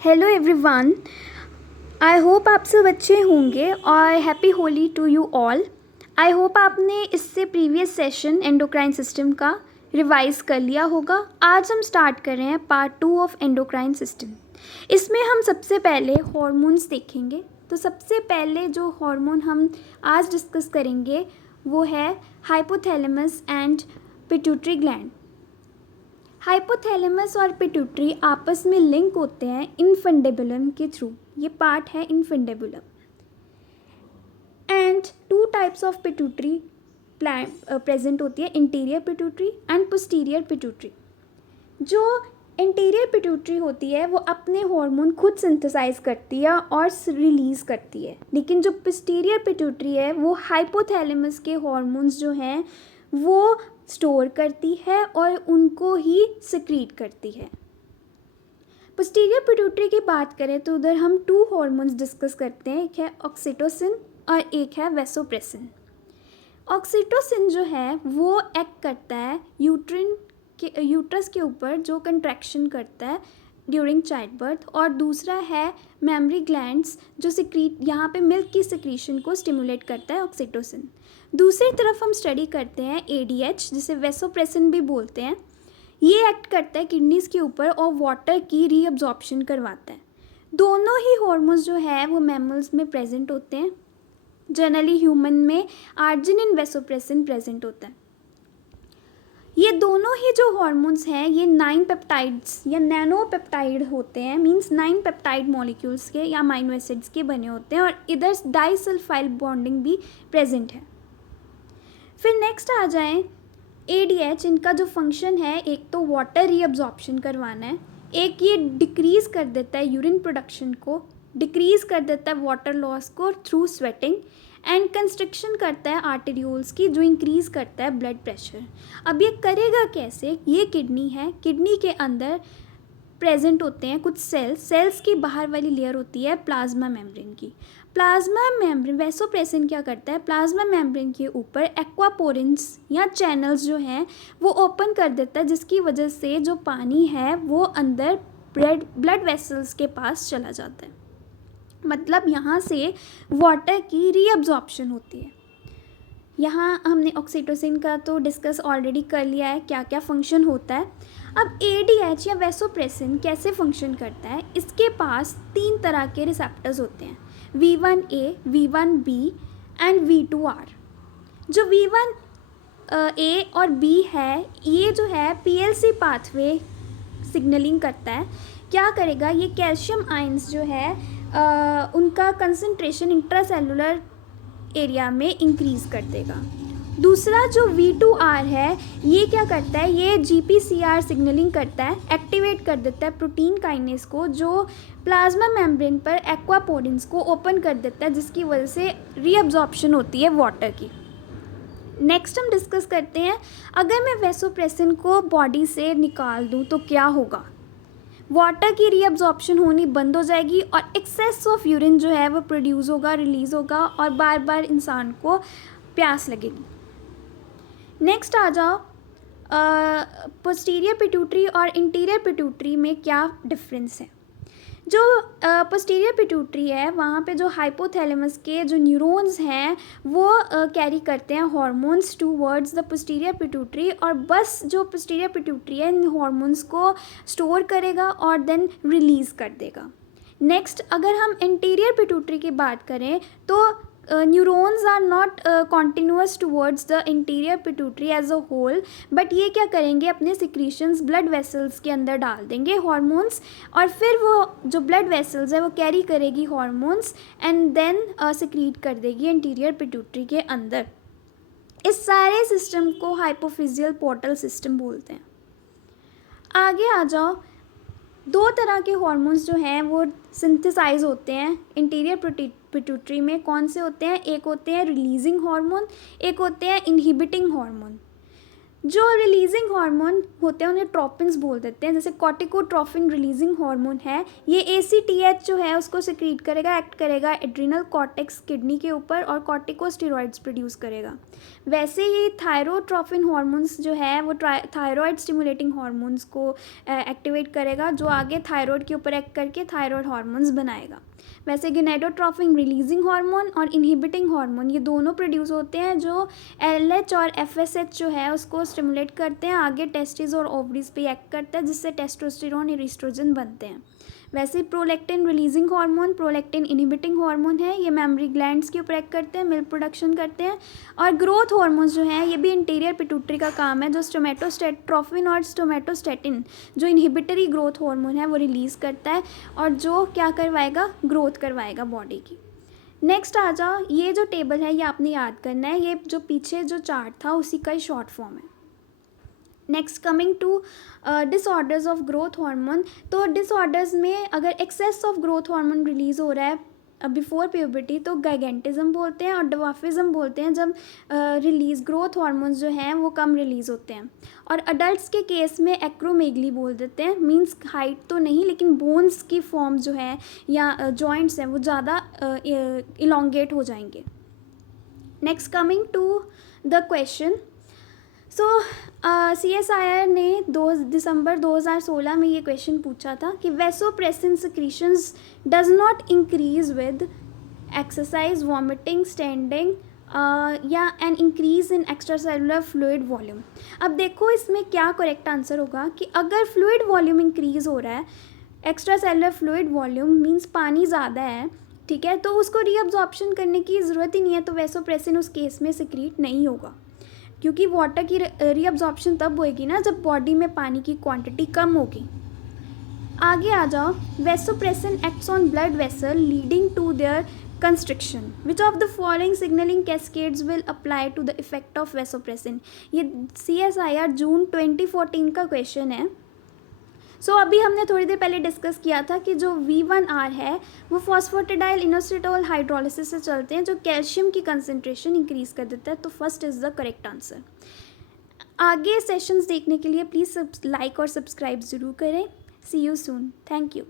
Hello everyone. I hope आप सब अच्छे होंगे और happy Holi to you all. I hope आपने इससे प्रीवियस सेशन एंडोक्राइन सिस्टम का रिवाइज कर लिया होगा। आज हम स्टार्ट कर रहे हैं पार्ट 2 ऑफ एंडोक्राइन सिस्टम। इसमें हम सबसे पहले हार्मोन्स देखेंगे। तो सबसे पहले जो हार्मोन हम आज डिस्कस करेंगे वो है hypothalamus and pituitary gland. Hypothalamus और पिट्यूटरी आपस में लिंक होते हैं इनफंडेबुलम के थ्रू। ये पार्ट है infundibulum. And two types of pituitary present होती है, interior pituitary and posterior pituitary. जो इंटीरियर पिट्यूटरी होती है वो अपने हार्मोन खुद सिंथेसाइज करती है और रिलीज़ करती है, लेकिन जो पोस्टीरियर पिट्यूटरी है वो हाइपोथैलेमस के हार्मोन्स जो हैं वो स्टोर करती है और उनको ही सिक्रीट करती है। पोस्टीरियर पिट्यूटरी की बात करें तो उधर हम टू हार्मोन्स डिस्कस करते हैं, एक है ऑक्सीटोसिन और एक है वेसोप्रेसिन। ऑक्सीटोसिन जो है वो एक्ट करता है यूट्रस के ऊपर जो कंट्रैक्शन करता है ड्यूरिंग चाइल्ड बर्थ, और दूसरा है मेमरी ग्लैंड्स जो यहाँ पे मिल्क की सिक्रीशन को स्टिमुलेट करता है ऑक्सीटोसिन। दूसरी तरफ हम स्टडी करते हैं एडीएच, जिसे वेसोप्रेसिन भी बोलते हैं। ये एक्ट करता है किडनीज के ऊपर और वाटर की रीअब्जॉर्प्शन करवाता है। दोनों ही हार्मोन्स जो है वो मैमल्स में प्रेजेंट होते हैं। जनरली ह्यूमन में आर्जिनिन वेसोप्रेसिन प्रेजेंट होता है। ये दोनों ही जो हार्मोन्स हैं ये 9 पेप्टाइड्स या नैनो पेप्टाइड होते हैं, मींस 9 पेप्टाइड मॉलिक्यूल्स के या अमाइनो एसिड्स के बने होते हैं, और इधर डाइसल्फाइल बॉन्डिंग भी प्रेजेंट है। फिर नेक्स्ट आ जाएं एडीएच। इनका जो फंक्शन है, एक तो वाटर रीअब्जॉर्प्शन करवाना है, एक ये डिक्रीज़ कर देता है यूरिन प्रोडक्शन को, डिक्रीज़ कर देता है वाटर लॉस को थ्रू स्वेटिंग, एंड कंस्ट्रिक्शन करता है आर्टेरियोल्स की जो इंक्रीज़ करता है ब्लड प्रेशर। अब ये करेगा कैसे? ये किडनी है, किडनी के अंदर प्रेजेंट होते हैं कुछ सेल्स की बाहर वाली लेयर होती है प्लाज्मा मेम्ब्रेन की। प्लाज्मा मेम्ब्रेन वेसोप्रेसिन क्या करता है, प्लाज्मा मेम्ब्रेन के ऊपर एक्वापोरेंस या चैनल्स जो हैं वो ओपन कर देता है, जिसकी वजह से जो पानी है वो अंदर ब्लड वेसल्स के पास चला जाता है। मतलब यहाँ से वाटर की रीअब्जॉर्प्शन होती है। यहाँ हमने ऑक्सीटोसिन का तो डिस्कस ऑलरेडी कर लिया है क्या क्या फंक्शन होता है। अब एडीएच या वेसोप्रेसिन कैसे फंक्शन करता है, इसके पास 3 तरह के रिसेप्टर्स होते हैं, V1A, V1B एंड V2R। जो V1A और B है ये जो है PLC पाथवे सिग्नलिंग करता है। क्या करेगा, ये कैल्शियम आयंस जो है उनका कंसंट्रेशन इंट्रासेलुलर एरिया में इंक्रीज़ कर देगा। दूसरा जो V2R है ये क्या करता है, ये GPCR सिग्नलिंग करता है, एक्टिवेट कर देता है प्रोटीन काइनेस को जो प्लाज्मा मेम्ब्रेन पर एक्वापोरेंस को ओपन कर देता है, जिसकी वजह से रीअब्जॉर्प्शन होती है वाटर की। नेक्स्ट हम डिस्कस करते हैं, अगर मैं वेसोप्रेसिन को बॉडी से निकाल दूँ तो क्या होगा। वाटर की रीअब्जॉर्प्शन होनी बंद हो जाएगी और एक्सेस ऑफ यूरिन जो है वो प्रोड्यूस होगा, रिलीज़ होगा, और बार बार इंसान को प्यास लगेगी। नेक्स्ट आ जाओ पोस्टीरियर पिट्यूटरी और इंटीरियर पिट्यूटरी में क्या डिफरेंस है। जो पोस्टीरियर पिट्यूटरी है वहाँ पे जो हाइपोथैलेमस के जो न्यूरॉन्स हैं वो कैरी करते हैं hormones towards the posterior pituitary, और बस जो पोस्टीरियर पिट्यूटरी है इन हार्मोन्स को स्टोर करेगा और देन रिलीज़ कर देगा। नेक्स्ट अगर हम इंटीरियर पिट्यूटरी की बात करें तो neurons are not continuous towards the interior pituitary as a whole, but ये क्या करेंगे, अपने सिक्रीशंस ब्लड वेसल्स के अंदर डाल देंगे हार्मोन्स, और फिर वो जो ब्लड वेसल्स है वो कैरी करेगी हार्मोन्स एंड देन सिक्रीट कर देगी इंटीरियर पिट्यूटरी के अंदर। इस सारे सिस्टम को हाइपोफिजियल पोर्टल सिस्टम बोलते हैं। आगे आ जाओ, 2 तरह के हार्मोन्स जो हैं वो सिंथेसाइज होते हैं इंटीरियर पिट्यूटरी में। कौन से होते हैं, एक होते हैं रिलीजिंग हार्मोन, एक होते हैं इनहिबिटिंग हार्मोन। जो रिलीजिंग हार्मोन होते हैं उन्हें ट्रोपिन्स बोल देते हैं, जैसे कॉर्टिकोट्रोफिन रिलीजिंग हार्मोन है, ये ACTH जो है उसको सिक्रीट करेगा, एक्ट करेगा एड्रिनल कॉर्टेक्स किडनी के ऊपर और कॉर्टिकोस्टेरॉइड्स प्रोड्यूस करेगा। वैसे ही थायरोट्रोफिन हार्मोन्स जो है वो थायरॉयड स्टिमुलेटिंग हार्मोन्स को एक्टिवेट करेगा, जो आगे थायरॉयड के ऊपर एक्ट करके थायरॉयड हार्मोन्स बनाएगा। वैसे गिनेडोट्रोफिन रिलीजिंग हार्मोन और इनहिबिटिंग हार्मोन ये दोनों प्रोड्यूस होते हैं, जो LH और FSH जो है उसको स्टिमुलेट करते हैं, आगे टेस्टिस और ओवरीज पे एक्ट करता है, जिससे टेस्टोस्टेरोन और एस्ट्रोजन बनते हैं। वैसे prolactin releasing hormone, prolactin inhibiting hormone है, ये मेमोरी ग्लैंड्स के ऊपर एक्ट करते हैं, मिल्क प्रोडक्शन करते हैं। और ग्रोथ हार्मोन्स जो हैं ये भी इंटीरियर पिट्यूटरी का काम है, जो स्टोमेटोस्टेट्रोफिन और स्टोमेटोस्टेटिन जो इनहिबिटरी ग्रोथ हार्मोन है वो रिलीज़ करता है और जो क्या करवाएगा, ग्रोथ करवाएगा बॉडी की। नेक्स्ट आ जाओ, ये जो टेबल है ये आपने याद करना है, ये जो पीछे जो चार्ट था उसी का ही शॉर्ट फॉर्म है। Next coming to disorders of growth hormone, तो डिसऑर्डर्स में अगर excess of growth hormone release हो रहा है बिफोर प्यूबर्टी तो गाइगेंटिज्म बोलते हैं, और डवाफिज्म बोलते हैं जब रिलीज़ ग्रोथ हार्मोन्स जो हैं वो कम रिलीज़ होते हैं। और अडल्ट्स के केस में एक्रोमेगली बोल देते हैं, मींस हाइट तो नहीं लेकिन बोन्स की फॉर्म जो है या जॉइंट्स हैं वो ज़्यादा इलोंगेट हो जाएंगे। Next coming to the question, so CSIR ने 2 दिसंबर 2016 में ये क्वेश्चन पूछा था कि vasopressin secretions does not increase with exercise, vomiting, standing या an increase in extra cellular fluid volume. अब देखो इसमें क्या करेक्ट आंसर होगा कि अगर फ्लूइड वॉल्यूम इंक्रीज हो रहा है, extra cellular fluid volume means पानी ज़्यादा है, ठीक है, तो उसको रीअब्जॉर्प्शन करने की ज़रूरत ही नहीं है, तो वैसोप्रेसिन उस केस में सिक्रीट नहीं होगा, क्योंकि वाटर की रीअब्जॉर्प्शन तब होएगी ना जब बॉडी में पानी की क्वांटिटी कम होगी। आगे आ जाओ, vasopressin acts on blood vessel leading to their constriction, which of the following signalling cascades will apply to the effect of vasopressin. ये CSIR जून 2014 का क्वेश्चन है। सो अभी हमने थोड़ी देर पहले डिस्कस किया था कि जो V1R है वो फॉस्फेटिडाइल इनोसिटोल हाइड्रोलिसिस से चलते हैं, जो कैल्शियम की कंसनट्रेशन इंक्रीज़ कर देता है, तो first is the correct answer. आगे सेशंस देखने के लिए प्लीज़ लाइक और सब्सक्राइब ज़रूर करें। सी यू सून, थैंक यू।